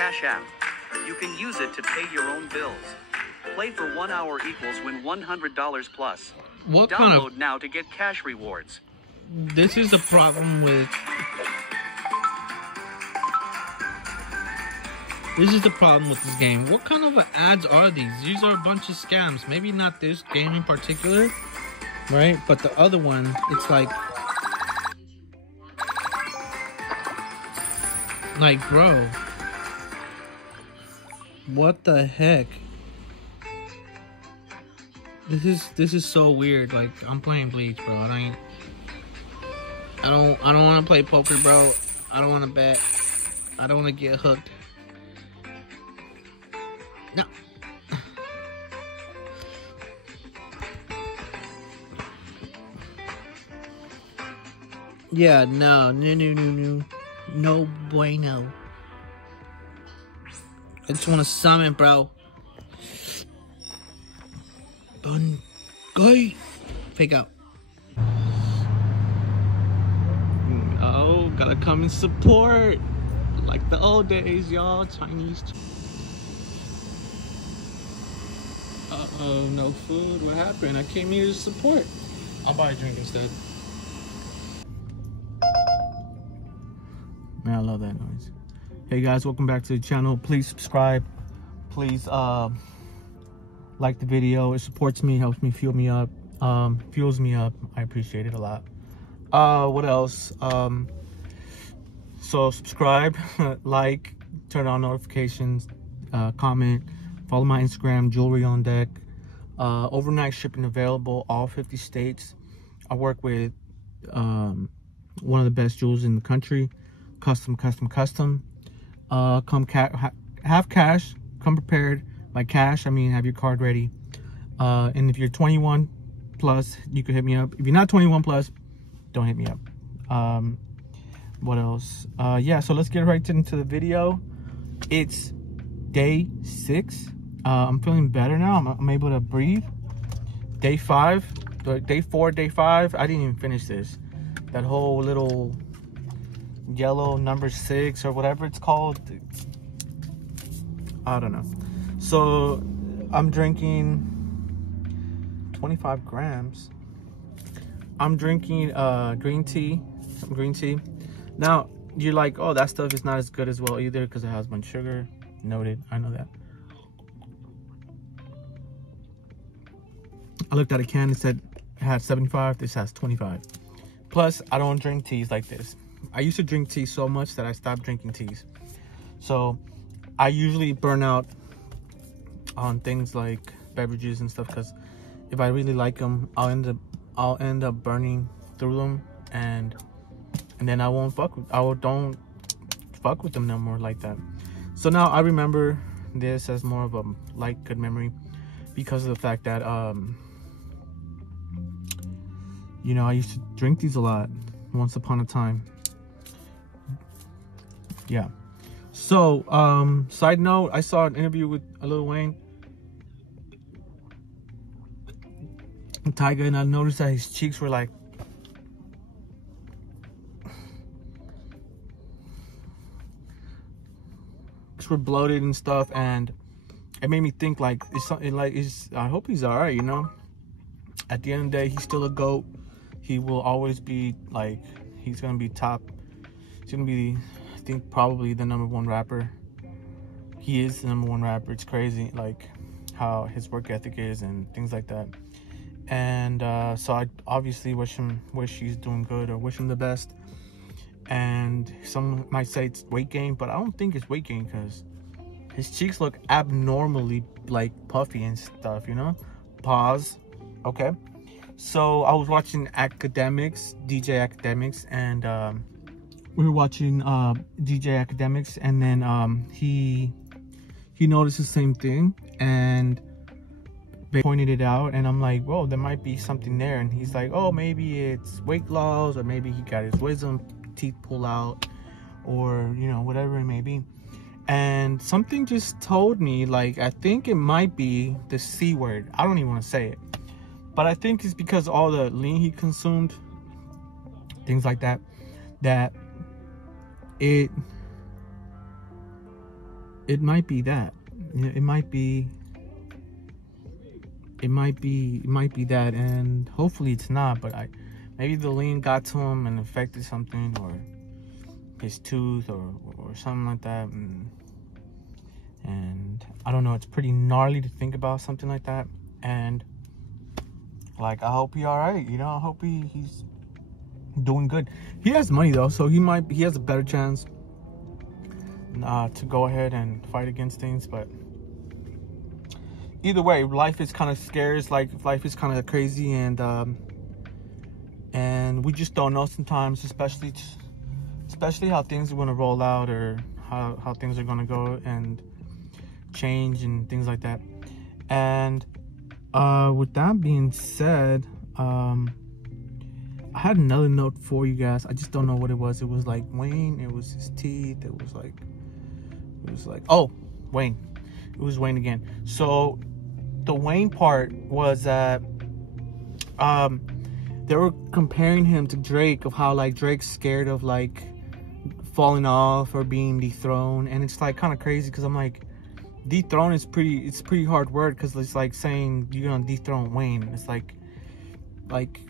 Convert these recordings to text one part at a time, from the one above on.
Cash App. You can use it to pay your own bills. Play for 1 hour equals win $100 plus. What Download kind of... now to get cash rewards. This is the problem with... This is the problem with this game. What kind of ads are these? These are a bunch of scams. Maybe not this game in particular, right? But the other one, it's like, bro, what the heck? This is so weird. Like, I'm playing Bleach, bro. I don't want to play poker, bro. I don't want to bet. I don't want to get hooked. No. Yeah, no bueno. I just want to summon, bro. Go. Fake out. Oh, gotta come and support. Like the old days, y'all. Chinese. Uh-oh, no food. What happened? I came here to support. I'll buy a drink instead. Man, I love that noise. Hey guys, welcome back to the channel. Please subscribe. Please like the video. It supports me, helps me fuel me up. Fuels me up. I appreciate it a lot. What else? So subscribe, like, turn on notifications, comment, follow my Instagram, jewelry on deck. Overnight shipping available, all 50 states. I work with one of the best jewelers in the country. Custom. Have cash. Come prepared. By cash, I mean have your card ready. And if you're 21 plus, you can hit me up. If you're not 21 plus, don't hit me up. What else? Yeah, so let's get right into the video. It's day 6. I'm feeling better now. I'm able to breathe. Day 5, day 4, day 5. I didn't even finish this. That whole little yellow number 6 or whatever it's called. I don't know. So I'm drinking 25 grams. I'm drinking green tea. Some green tea. Now you're like, oh, that stuff is not as good as well either because it has a bunch of sugar. Noted. I know that. I looked at a can, it said it had 75, this has 25. Plus, I don't drink teas like this. I used to drink tea so much that I stopped drinking teas. So, I usually burn out on things like beverages and stuff because if I really like them, I'll end up burning through them and then don't fuck with them no more like that. So now I remember this as more of a like good memory because of the fact that you know, I used to drink these a lot once upon a time. Yeah. So, side note, I saw an interview with Lil Wayne and Tyga, and I noticed that his cheeks were like bloated and stuff, and it made me think like it's something like I hope he's all right, you know. At the end of the day, he's still a GOAT. He will always be like, he's gonna be top. He's gonna be, I think, probably the #1 rapper. He is the #1 rapper. It's crazy, like how his work ethic is and things like that. And so I obviously wish he's doing good or wish him the best. And some might say it's weight gain, but I don't think it's weight gain because his cheeks look abnormally like puffy and stuff, you know. Pause. Okay. So I was watching DJ Academics, and we were watching DJ Academics, and then he noticed the same thing and they pointed it out, and I'm like, whoa, there might be something there. And he's like, oh, maybe it's weight loss, or maybe he got his wisdom teeth pulled out, or you know, whatever it may be. And something just told me, like, I think it might be the C word. I don't even want to say it, but I think it's because all the lean he consumed, things like that, that it it might be that. You know, it might be that, and hopefully it's not. But maybe the lean got to him and affected something, or his tooth, or something like that. And I don't know. It's pretty gnarly to think about something like that. And like, I hope he all right. You know, I hope he's doing good. He has money though, so he has a better chance to go ahead and fight against things. But either way, life is kind of scary. Like, life is kind of crazy, and we just don't know sometimes, especially how things are going to roll out, or how things are going to go and change and things like that. And with that being said, I had another note for you guys. I just don't know what it was. It was like Wayne. It was his teeth. It was like oh, Wayne. It was Wayne again. So the Wayne part was that they were comparing him to Drake, of how like Drake's scared of like falling off or being dethroned. And it's like kind of crazy, because I'm like, dethrone is pretty hard word, because it's like saying you're gonna dethrone Wayne. It's like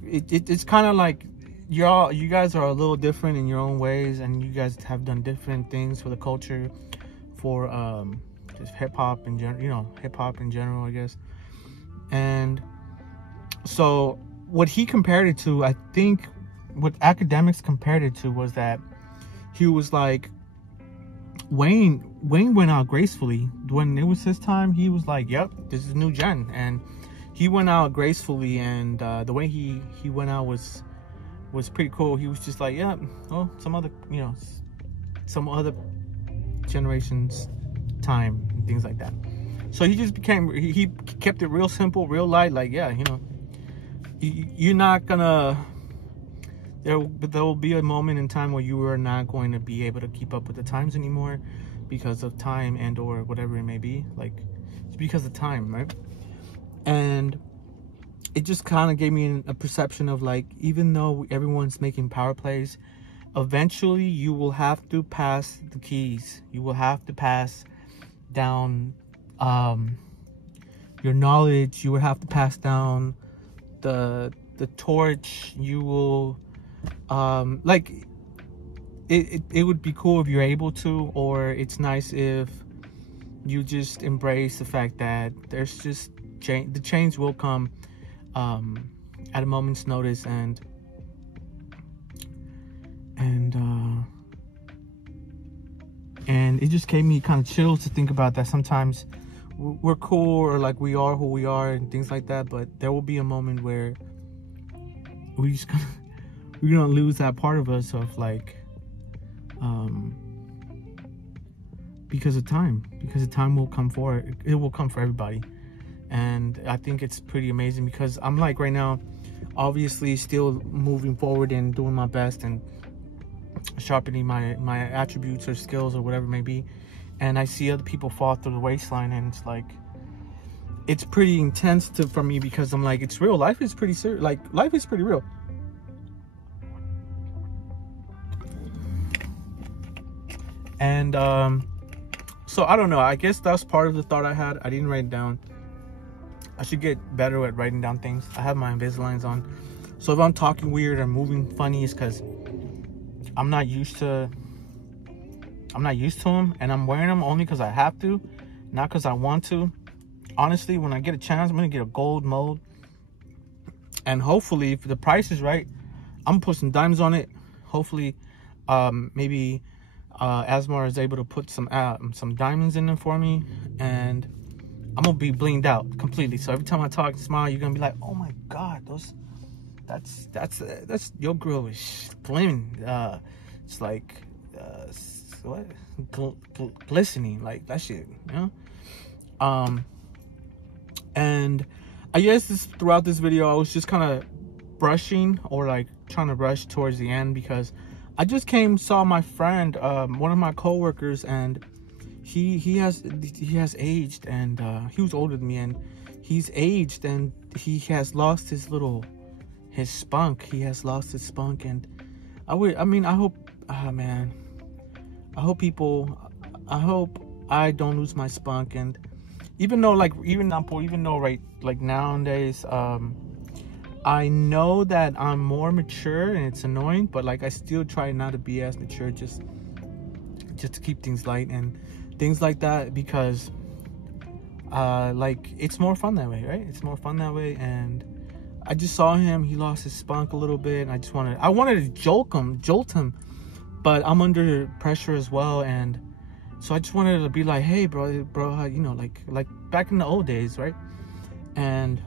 it's kind of like you guys are a little different in your own ways, and you guys have done different things for the culture, for just hip-hop in general, you know, hip-hop in general, I guess. And so what he compared it to, I think what academics compared it to, was that he was like, Wayne went out gracefully. When it was his time, he was like, yep, this is new gen. And he went out gracefully, and the way he went out was pretty cool. He was just like, yeah, well, some other generations time and things like that. So he just he kept it real simple, real light. Like, yeah, you know, you're not gonna, there will be a moment in time where you are not going to be able to keep up with the times anymore, because of time and or whatever it may be. Like, it's because of time, right? And it just kind of gave me a perception of like, even though everyone's making power plays, eventually you will have to pass the keys. You will have to pass down your knowledge. You will have to pass down the torch. You will like, it would be cool if you're able to, or it's nice if you just embrace the fact that there's just the change will come at a moment's notice. And it just gave me kind of chills to think about that. Sometimes we're cool, or like we are who we are and things like that, but there will be a moment where we're gonna lose that part of us, of like because of time will come for it will come for everybody. And I think it's pretty amazing, because I'm like, right now, obviously still moving forward and doing my best and sharpening my attributes or skills or whatever it may be. And I see other people fall through the waistline, and it's like, it's pretty intense for me, because I'm like, it's real. Life is pretty serious. Like, life is pretty real. And so I don't know, I guess that's part of the thought I had. I didn't write it down. I should get better at writing down things. I have my Invisaligns on, so if I'm talking weird or moving funny, it's because I'm not used to them, and I'm wearing them only because I have to, not because I want to. Honestly, when I get a chance, I'm gonna get a gold mold, and hopefully, if the price is right, I'm gonna put some diamonds on it. Hopefully, maybe Asmar is able to put some diamonds in them for me, and I'm gonna be blinged out completely. So every time I talk and smile, you're gonna be like, oh my god, that's your grill is glimmering. It's like what, glistening, like that shit, you know. And I guess throughout this video, I was just kind of brushing, or like trying to rush towards the end, because I just saw my friend, one of my coworkers, and he has aged, and he was older than me, and he's aged, and he has lost his spunk. He has lost his spunk, and I hope, man, I hope I don't lose my spunk. And even though right, like nowadays, I know that I'm more mature and it's annoying, but like I still try not to be as mature, just to keep things light and things like that, because like it's more fun that way, right? It's more fun that way. And I just saw him, he lost his spunk a little bit, and I wanted to jolt him, but I'm under pressure as well. And so I just wanted to be like, hey bro, you know, like back in the old days, right? And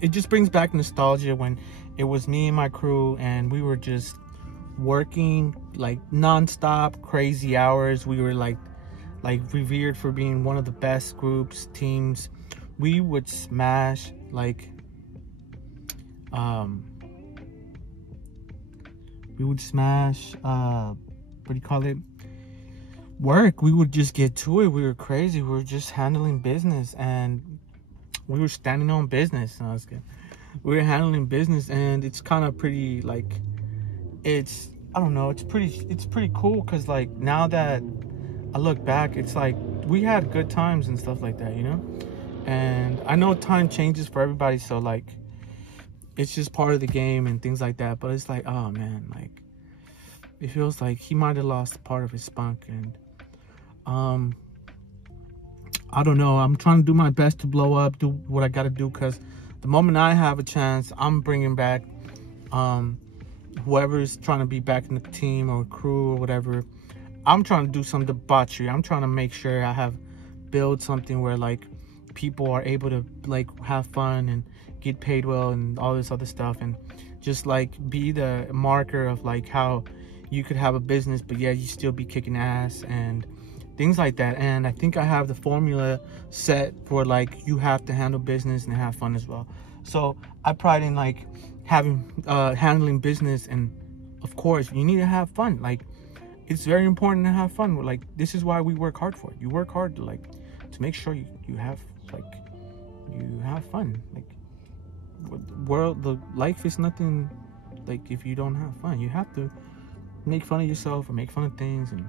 it just brings back nostalgia when it was me and my crew, and we were just working like non-stop, crazy hours. We were like revered for being one of the best teams. We would smash like what do you call it, work. We would just get to it. We were crazy. We were just handling business, and we were standing on business. No, I was kidding. We were handling business, and it's kind of pretty, like, I don't know, it's pretty cool, because like now that I look back, it's like we had good times and stuff like that, you know. And I know time changes for everybody, so like it's just part of the game and things like that. But it's like, oh man, like it feels like he might have lost part of his spunk. And I don't know, I'm trying to do my best to blow up, do what I gotta do, because the moment I have a chance, I'm bringing back whoever's trying to be back in the team or crew or whatever. I'm trying to do some debauchery. I'm trying to make sure I build something where like people are able to like have fun and get paid well and all this other stuff, and just like be the marker of like how you could have a business but yeah, you still be kicking ass and things like that. And I think I have the formula set for like you have to handle business and have fun as well. So I pride in like handling business, and of course you need to have fun. Like it's very important to have fun. Like this is why we work hard for it. You work hard to make sure you have fun. Like the life is nothing like if you don't have fun. You have to make fun of yourself or make fun of things and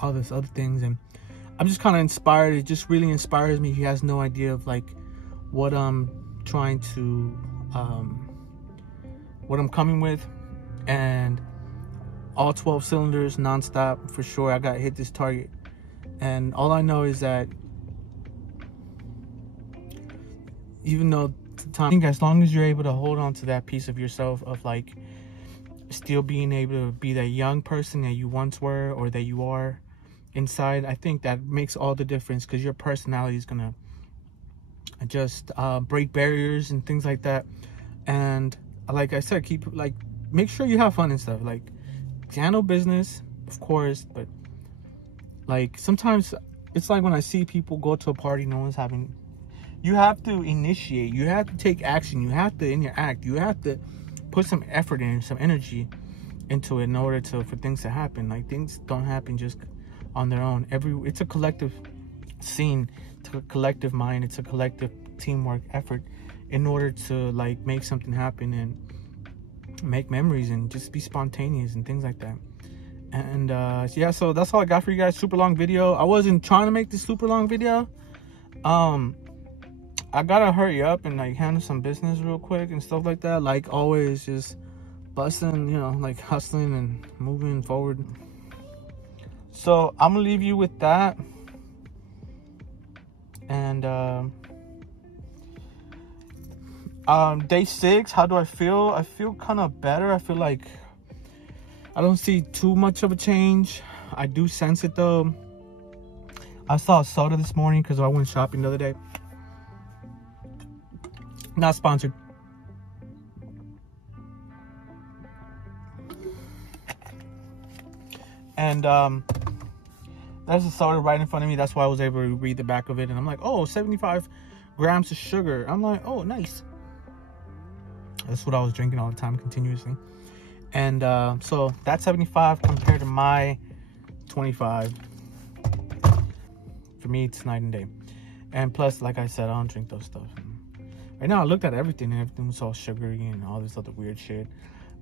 all this other things. And I'm just kind of inspired. It just really inspires me. He has no idea of like what I'm trying to what I'm coming with, and all 12 cylinders non-stop for sure. I gotta hit this target, and all I know is that even though I think as long as you're able to hold on to that piece of yourself of like still being able to be that young person that you once were or that you are inside, I think that makes all the difference, because your personality is gonna just break barriers and things like that. And like I said, make sure you have fun and stuff. Like handle business, of course, but like sometimes it's like when I see people go to a party no one's having, you have to initiate, you have to take action, you have to interact, you have to put some effort in, some energy into it in order for things to happen. Like things don't happen just on their own. It's a collective scene, it's a collective mind, it's a collective teamwork effort in order to like make something happen and make memories and just be spontaneous and things like that. And yeah, so that's all I got for you guys. Super long video. I wasn't trying to make this super long video. I gotta hurry up and like handle some business real quick and stuff like that. Like always, just busting, you know, like hustling and moving forward. So I'm gonna leave you with that. And day 6, how do I feel? I feel kind of better. I feel like I don't see too much of a change. I do sense it though. I saw a soda this morning because I went shopping the other day. Not sponsored. And there's a soda right in front of me. That's why I was able to read the back of it. And I'm like, oh, 75 grams of sugar. I'm like, oh, nice. That's what I was drinking all the time, continuously. And so that's 75 compared to my 25. For me, it's night and day. And plus, like I said, I don't drink those stuff. Right now, I looked at everything, and everything was all sugary and all this other weird shit.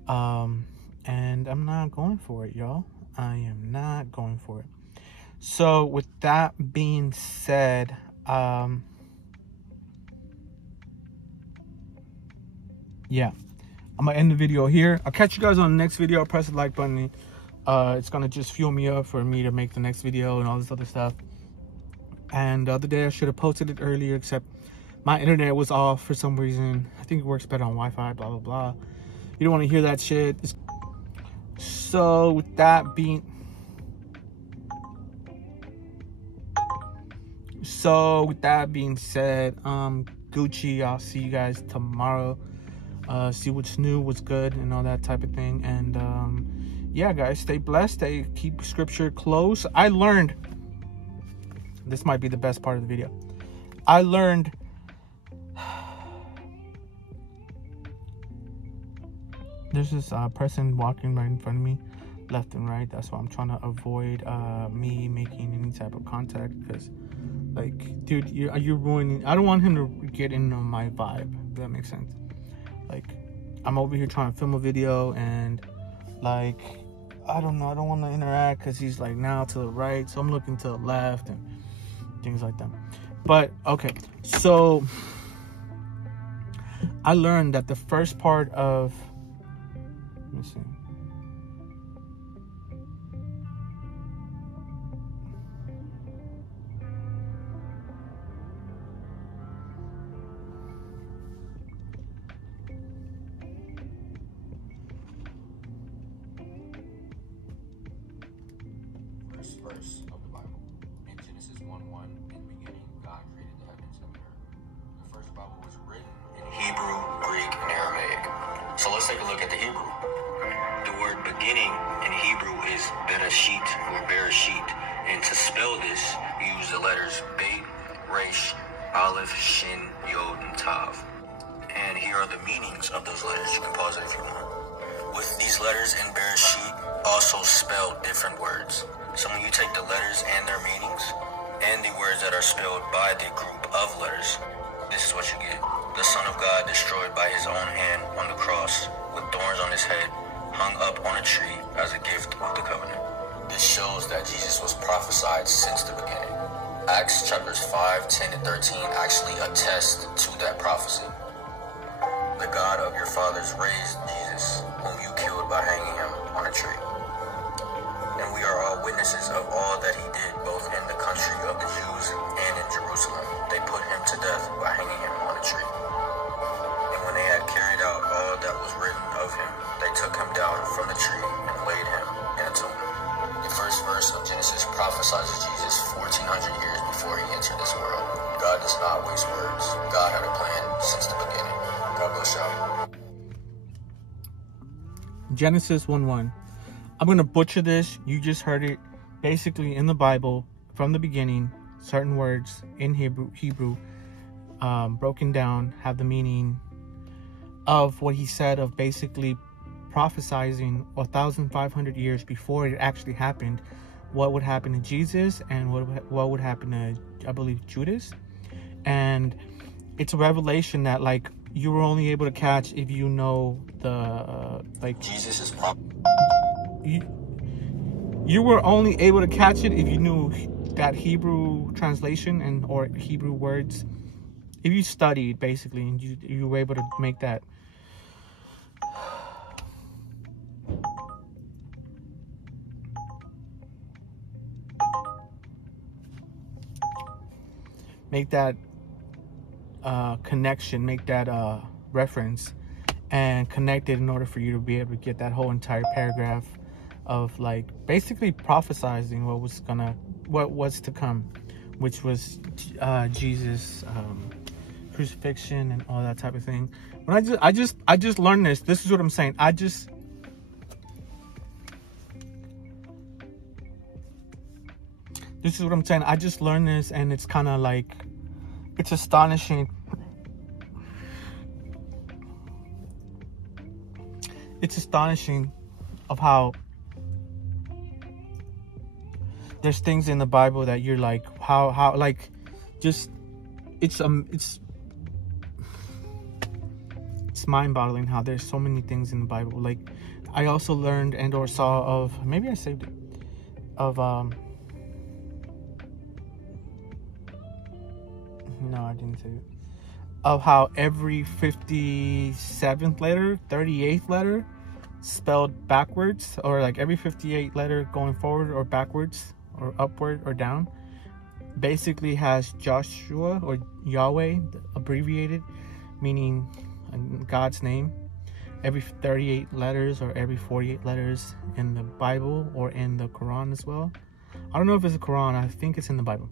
And I'm not going for it, y'all. I am not going for it. So with that being said, yeah, I'm gonna end the video here. I'll catch you guys on the next video. Press the like button. It's gonna just fuel me up for me to make the next video and all this other stuff. And the other day I should have posted it earlier, except my internet was off for some reason. I think it works better on Wi-Fi, blah blah blah. You don't want to hear that shit. So with that being said, Gucci, I'll see you guys tomorrow. See what's new, what's good, and all that type of thing. And yeah, guys, stay blessed. Keep scripture close. I learned, this might be the best part of the video. I learned there's this person walking right in front of me, left and right. That's why I'm trying to avoid me making any type of contact, because, like, dude, you're ruining. I don't want him to get into my vibe, if that makes sense. Like, I'm over here trying to film a video, and, like, I don't know, I don't want to interact because he's, like, now to the right, so I'm looking to the left and things like that. But okay, so I learned that the first part of, let me see, verse of the Bible. In Genesis 1:1, in the beginning, God created the heavens and the earth. The first Bible was written in Hebrew, Greek, and Aramaic. So let's take a look at the Hebrew. The word beginning in Hebrew is bereshit or bereshit. And to spell this, you use the letters Bet, Resh, Aleph, Shin, Yod, and Tav. And here are the meanings of those letters. You can pause it if you want. With these letters in bereshit also spell different words. So when you take the letters and their meanings, and the words that are spelled by the group of letters, this is what you get. The Son of God destroyed by his own hand on the cross, with thorns on his head, hung up on a tree as a gift of the covenant. This shows that Jesus was prophesied since the beginning. Acts chapters 5, 10, and 13 actually attest to that prophecy. The God of your fathers raised Jesus, whom you killed by hanging him on a tree. And we are all witnesses of all that he did, both in the country of the Jews and in Jerusalem. They put him to death by hanging him on a tree. And when they had carried out all that was written of him, they took him down from the tree and laid him in a tomb. The first verse of Genesis prophesies Jesus 1,400 years before he entered this world. God does not waste words. God had a plan since the beginning. God bless y'all. Genesis 1:1. I'm going to butcher this. You just heard it. Basically, in the Bible, from the beginning, certain words in Hebrew broken down, have the meaning of what he said, of basically prophesizing 1,500 years before it actually happened, what would happen to Jesus and what would happen to, I believe, Judas. And it's a revelation that, like, you were only able to catch if you know the like Jesus is you were only able to catch it if you knew that Hebrew translation and or Hebrew words. If you studied, basically, and you were able to make that connection, make that reference, and connect it in order for you to be able to get that whole entire paragraph of, like, basically prophesizing what was to come, which was Jesus' crucifixion and all that type of thing. When I just learned this. This is what I'm saying. This is what I'm saying. I just learned this, and it's kind of like, it's astonishing. It's astonishing of how there's things in the Bible that you're like, how like, just it's mind-boggling how there's so many things in the Bible. Like, I also learned and or saw of, maybe I saved it, of No, I didn't say it. Of how every 57th letter, 38th letter spelled backwards, or like every 58 letter going forward or backwards or upward or down, basically has Joshua or Yahweh abbreviated, meaning God's name. Every 38 letters or every 48 letters in the Bible or in the Quran as well. I don't know if it's the Quran. I think it's in the Bible.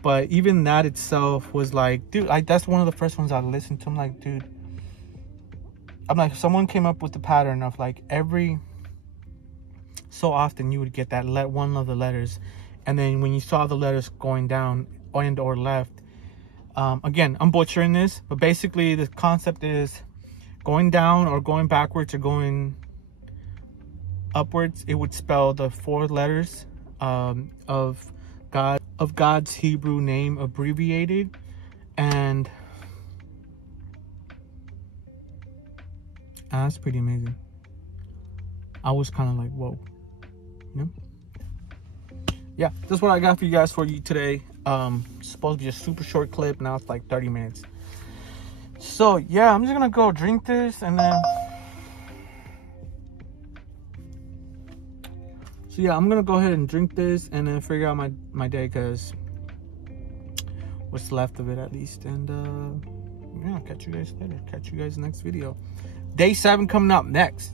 But even that itself was like, dude, that's one of the first ones I listened to. I'm like, dude, someone came up with the pattern of like every so often you would get that one of the letters. And then when you saw the letters going down and or left, again, I'm butchering this, but basically the concept is going down or going backwards or going upwards, it would spell the 4 letters of God's Hebrew name abbreviated. And that's pretty amazing. I was kind of like, whoa, you know? Yeah, that's what I got for you guys for you today. It's supposed to be a super short clip. Now it's like 30 minutes. So yeah, I'm just gonna go drink this and then I'm gonna go ahead and drink this and then figure out my day, because what's left of it at least. And yeah, I'll catch you guys later. Catch you guys next video. Day 7 coming up next.